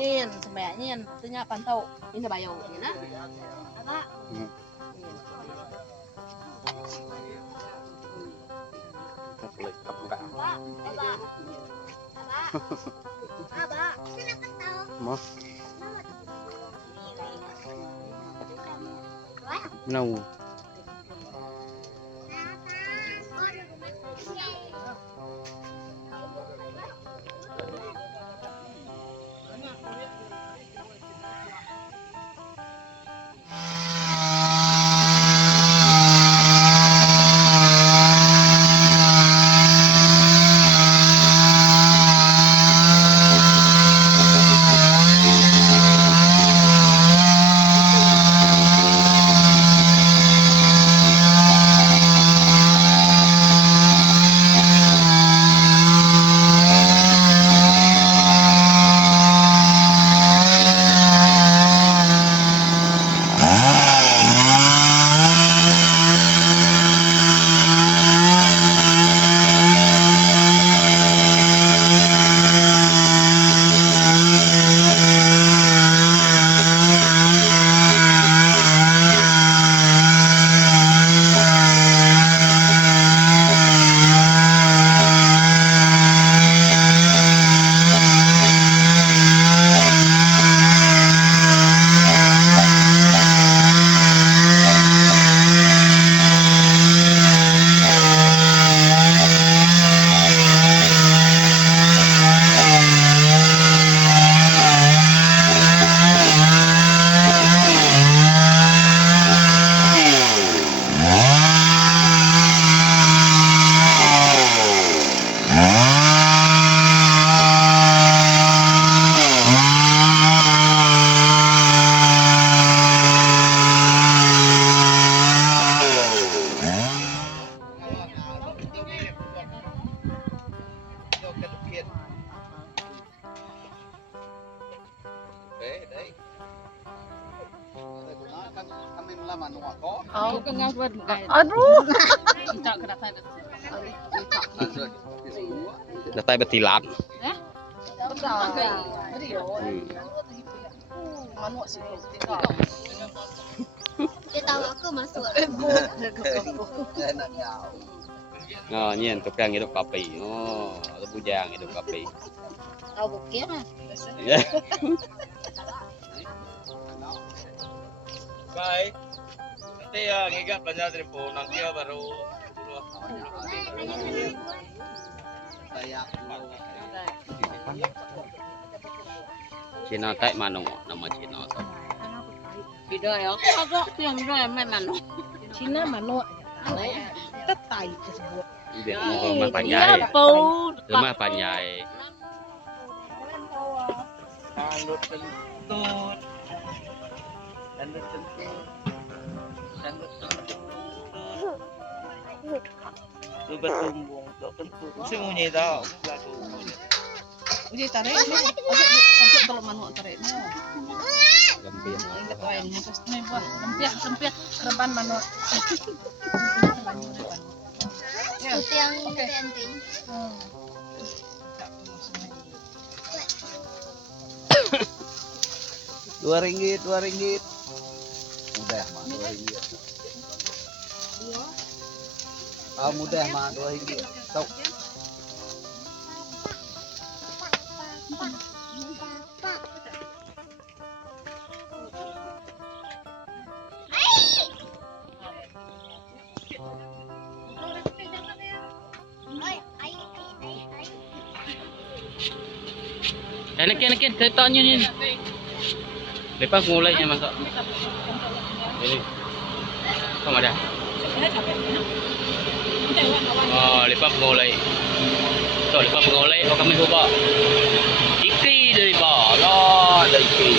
Nyen sebenarnya nyen ternyata pantau ini bayau ni na. Apa? No. Aduh. Datai betilat. Dia tahu aku masuk. Oh, nyen tukang hidup kopi. Oh, bujang hidup kopi. Tahu bukit lah. Baik. Nanti ya ngigat banyak telepon nanti ya baru Cina tai manong nama Cina. Bida ya. Agak yang bida yang main mano. Cina mano tetai tersebut. Dia mau panjai. Rumah panjai. Tandut kentut. Tandut kentut. Tandut kentut. Lu bertumbung tak kentut. Semuanya tahu. Uji tarik ni. Masuk kalau mano tarik ni. Lempian. Ingat wae ni pasti ni buah. Lempiak reban mano. Itu yang penting. RM2. Mudah mah RM2. Mudah mah RM2. Tahu. Nakin, saya tanya ni. Lepas mulai yang masak. Ini. Sama dah. Oh, lepas mulai. So, lepas mulai, kami cuba. Iki dari bawah. Lah, dari iki.